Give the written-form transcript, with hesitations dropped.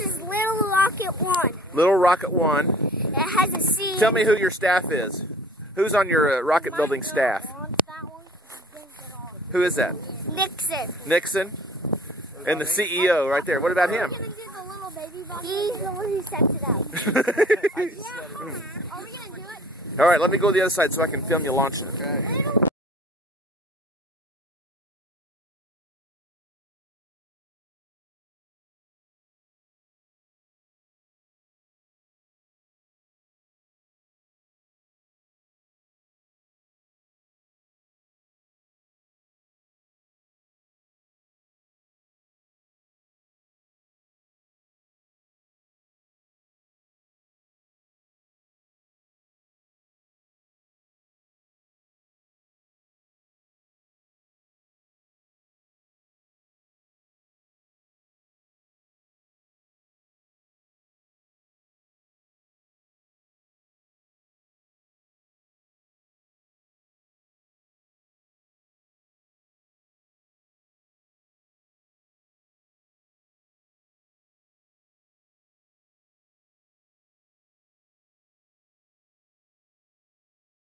is Little Rocket 1. Little Rocket 1. It has a C. Tell me who your staff is. Who's on your rocket building staff? Who is that? Nixon. Nixon. And the CEO right there. What about him? He's the one who sets it up. All right, let me go to the other side so I can film you launching it. Okay.